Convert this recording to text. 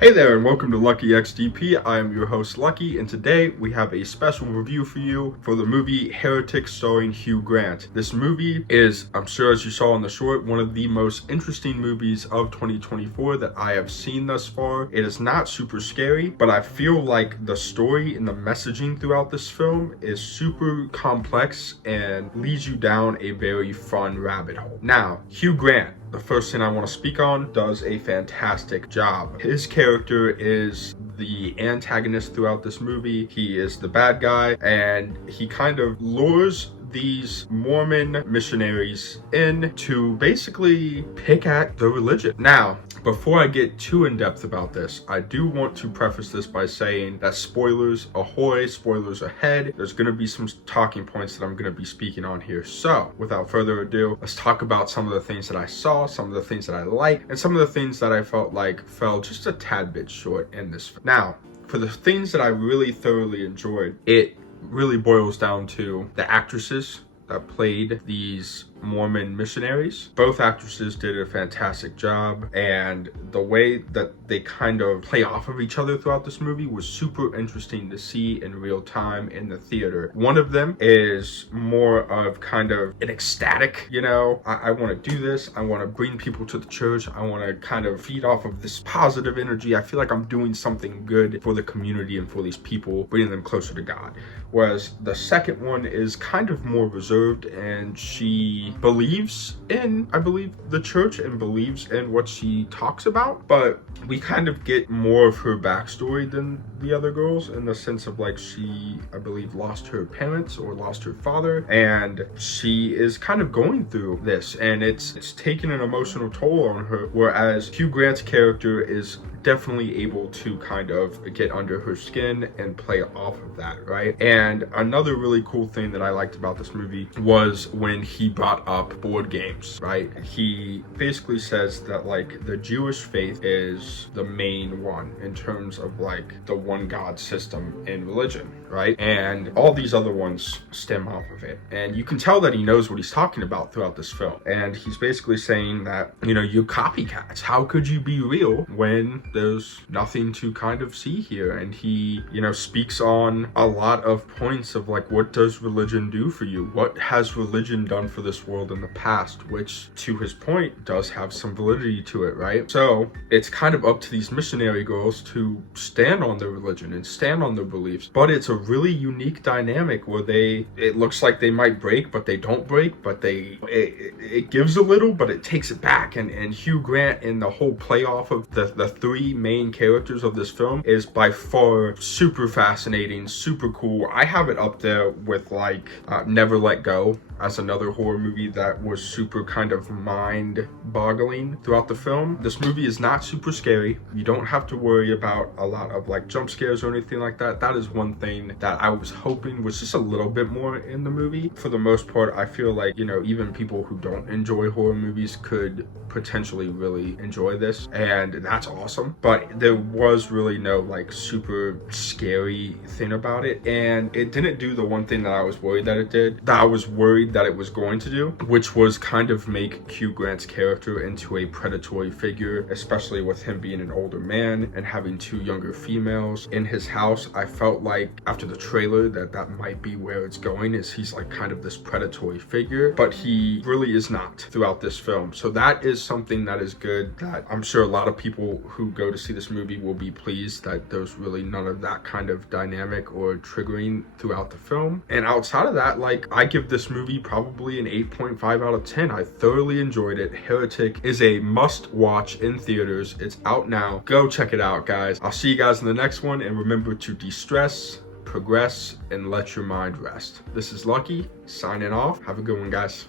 Hey there and welcome to Lucky XDP. I am your host Lucky, and today we have a special review for you for the movie Heretic starring Hugh Grant. This movie is, I'm sure as you saw in the short, one of the most interesting movies of 2024 that I have seen thus far. It is not super scary, but I feel like the story and the messaging throughout this film is super complex and leads you down a very fun rabbit hole. Now, Hugh Grant, the first thing I want to speak on, does a fantastic job. His character is the antagonist throughout this movie. He is the bad guy, and he kind of lures these Mormon missionaries in to basically pick at the religion. Now, before I get too in-depth about this, I do want to preface this by saying that spoilers ahoy, spoilers ahead. There's going to be some talking points that I'm going to be speaking on here. So, without further ado, let's talk about some of the things that I saw, some of the things that I liked, and some of the things that I felt like fell just a tad bit short in this film. Now, for the things that I really thoroughly enjoyed, it really boils down to the actresses that played these Mormon missionaries. Both actresses did a fantastic job, and the way that they kind of play off of each other throughout this movie was super interesting to see in real time in the theater. One of them is more of kind of an ecstatic, I want to do this, I want to bring people to the church, I want to kind of feed off of this positive energy, I feel like I'm doing something good for the community and for these people, bringing them closer to God. Whereas the second one is kind of more reserved, and she believes in, I believe, the church and believes in what she talks about, but we kind of get more of her backstory than the other girls, in the sense of like she, I believe, lost her parents or lost her father, and she is kind of going through this, and it's taken an emotional toll on her, whereas Hugh Grant's character is definitely able to kind of get under her skin and play off of that, right? And another really cool thing that I liked about this movie was when he brought up board games, right? He basically says that like the Jewish faith is the main one in terms of like the one God system in religion, right? And all these other ones stem off of it. And you can tell that he knows what he's talking about throughout this film. And he's basically saying that, you're copycats. How could you be real when there's nothing to kind of see here? And he, speaks on a lot of points of like, what does religion do for you? What has religion done for this world in the past? Which, to his point, does have some validity to it, right? So it's kind of up to these missionary girls to stand on their religion and stand on their beliefs. But it's a really unique dynamic where it looks like they might break, but they don't break, but it gives a little, but it takes it back. And Hugh Grant and the whole playoff of the three main characters of this film is by far super fascinating, super cool. I have it up there with like Never Let Go as another horror movie that was super kind of mind-boggling throughout the film. This movie is not super scary. You don't have to worry about a lot of like jump scares or anything like that. That is one thing that I was hoping was just a little bit more in the movie. For the most part, I feel like, even people who don't enjoy horror movies could potentially really enjoy this, and that's awesome. But there was really no like super scary thing about it, and it didn't do the one thing that I was worried that it did, that I was worried that it was going to do, which was kind of make Hugh Grant's character into a predatory figure, especially with him being an older man and having two younger females in his house. I felt like after the trailer that might be where it's going, is he's like kind of this predatory figure, but he really is not throughout this film. So that is something that is good, that I'm sure a lot of people who go to see this movie will be pleased that there's really none of that kind of dynamic or triggering throughout the film. And outside of that, like, I give this movie probably an 8.5 out of 10. I thoroughly enjoyed it. Heretic is a must watch in theaters. It's out now. Go check it out, guys. I'll see you guys in the next one, and remember to de-stress, progress, and let your mind rest. This is Lucky, signing off. Have a good one, guys.